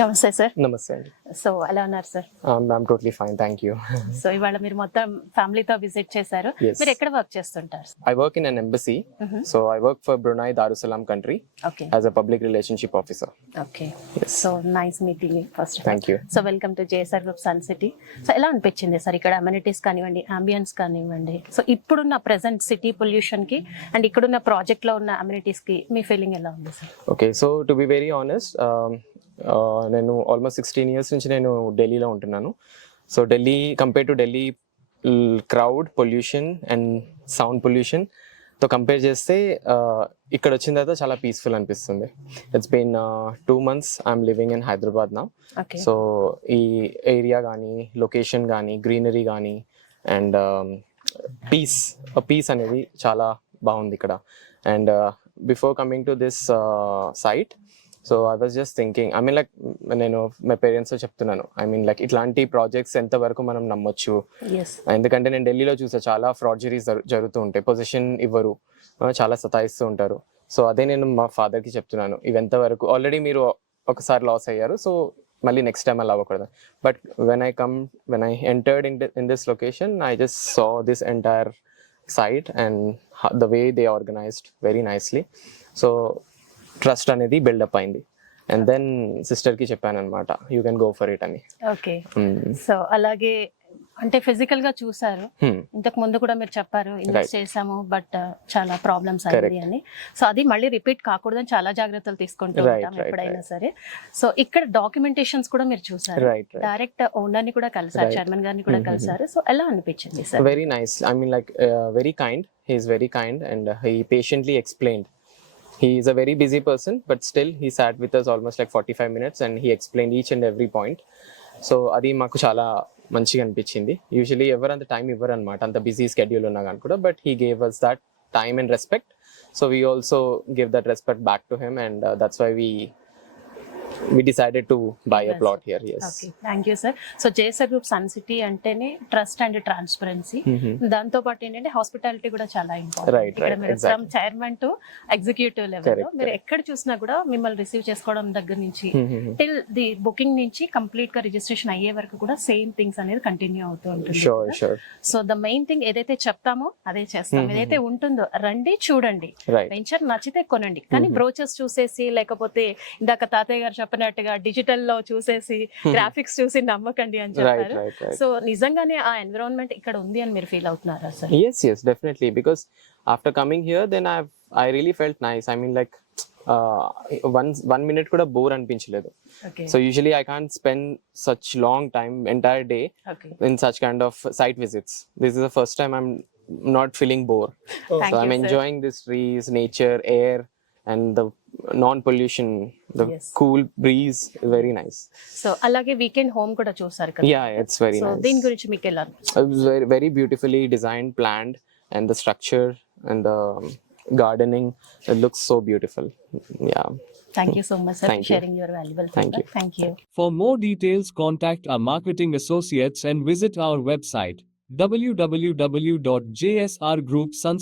నమస్తే సార్. నమస్తే అండి. సో ఎలా ఉన్నారు sir? I'm totally fine, thank you. So ఇవాళ మీరు మొత్తం ఫ్యామిలీతో విజిట్ చేశారు. Yes. మీరు ఎక్కడ వర్క్ చేస్తుంటారు? I work in an embassy, so I work for Brunei Darussalam country okay as a public relationship officer. Okay. Yes. So nice meeting first. Thank you. So welcome to JSR group Sun City. సో ఎలా అనిపించింది sir ఇక్కడ amenities కానివ్వండి, ambience కానివ్వండి, so ఇప్పుడున్న present city pollution కి and ఇక్కడున్న project లో ఉన్న అమ్యూనిటీస్ కి మీ ఫీలింగ్ ఎలా ఉంది sir? Okay, so to be very honest, నేను ఆల్మోస్ట్ 16 years నుంచి నేను ఢిల్లీలో ఉంటున్నాను. So Delhi compare to Delhi crowd pollution and sound పొల్యూషన్తో కంపేర్ చేస్తే ఇక్కడ వచ్చిన తర్వాత చాలా పీస్ఫుల్ అనిపిస్తుంది. It's been 2 months I'm living in Hyderabad నా. ఓకే. సో ఈ ఏరియా కానీ లొకేషన్ కానీ గ్రీనరీ కానీ అండ్ పీస్ అనేది చాలా బాగుంది ఇక్కడ. And before coming to this site, so I was just thinking, I mean like నేను మా పేరెంట్స్తో చెప్తున్నాను, ఐ మీన్ లైక్ ఇట్లాంటి ప్రాజెక్ట్స్ ఎంతవరకు మనం నమ్మొచ్చు. ఎస్. ఎందుకంటే నేను ఢిల్లీలో చూసా చాలా ఫ్రాడ్జరీస్ జరుగుతూ ఉంటాయి, పొజిషన్ ఇవ్వరు, చాలా సతాయిస్తూ ఉంటారు. సో అదే నేను మా ఫాదర్కి చెప్తున్నాను, ఇవి ఎంతవరకు ఆల్రెడీ మీరు ఒకసారి లాస్ అయ్యారు, సో మళ్ళీ నెక్స్ట్ టైం అలా అవ్వకూడదు. But when I entered in this location, I just saw this entire site and the way they organized very nicely. So trust అనేది బిల్డప్ అయింది. అండ్ దెన్ సిస్టర్కి చెప్పాను అనమాట, you can go for it అని. Okay. So అలాగే అంటే physical గా చూసారు, ఇంతకు ముందు కూడా మీరు చెప్పారు ఇన్వెస్ట్ చేసాము బట్ చాలా ప్రాబ్లమ్స్ అయ్యాయి అని. సో అది మళ్ళీ రిపీట్ కాకూడదని చాలా జాగ్రత్తలు తీసుకుంటూ ఉంటాం ఎప్పుడైనా సరే. సో ఇక్కడ డాక్యుమెంటేషన్స్ కూడా మీరు చూసారు, డైరెక్ట్ ఓనర్ ని కూడా కలిసారు, చైర్మన్ గారిని కూడా కలిసారు. సో ఎలా అనిపించింది sir? Very nice, I mean like very kind, he is very kind and he patiently explained. He is a very busy person, but still he sat with us almost like 45 minutes and he explained each and every point. So అది మాకు చాలా మంచిగా అనిపించింది. Usually ఎవరు అంత time ఇవ్వరు అనమాట, అంత బిజీ స్కెడ్యూల్ ఉన్నా కానీ కూడా, but he gave us that time and respect. So we also give that respect back to him and that's why we decided to buy a plot here. Yes. Okay, thank you sir. So JSR Group Sun City అంటేనే trust and transparency, దాంతో పాటు ఏంటంటే hospitality కూడా చాలా important. Right. From chairman to executive level లో మీరు ఎక్కడ చూసినా కూడా మిమ్మల్ని రిసీవ్ చేసుకోవడం దగ్గర నుంచి టిల్ ది బుకింగ్ నుంచి కంప్లీట్ గా రిజిస్ట్రేషన్ అయ్యే వరకు కూడా సేమ్ థింగ్స్ అనేది కంటిన్యూ అవుతూ ఉంటుంది. Sure. So the main thing ఏదైతే చెప్తామో అదే చేస్తాం. ఏదైతే ఉంటుందో రండి, చూడండి, వెంచర్ నచ్చితే కొనండి. కానీ బ్రోచర్స్ చూసేసి లేకపోతే ఇందాక తాతయ్య గారు చెప్పినట్టుగా డిజిటల్ లో చూసేసి గ్రాఫిక్స్ చూసి నమ్మకండి అని చెప్పారు. సో నిజంగానే ఆ ఎన్విరాన్మెంట్ ఇక్కడ ఉంది అని మీరు ఫీల్ అవుతున్నారా sir? Yes, definitely, because after coming here then I really felt nice. I mean like one minute kuda bore anpinchaledu. Okay. So usually I can't spend such long time, entire day, Okay. in such kind of site visits. This is the first time I'm not feeling bored. Thank So I'm you, sir. enjoying this trees, nature, air and the non-pollution, the Yes. cool breeze is very nice. So అలాగే weekend home కూడా చూసారు కదా. Yeah, it's very so nice. దీని గురించి మీకు ఎలా అనిపిస్తుంది? It was very, very beautifully designed, planned, and the structure and the gardening, it looks so beautiful. Yeah. Thank you so much sir for Thank you. sharing your valuable Thank feedback. Thank you. For more details, contact our marketing associates and visit our website www.jsrgroupsuncity.com.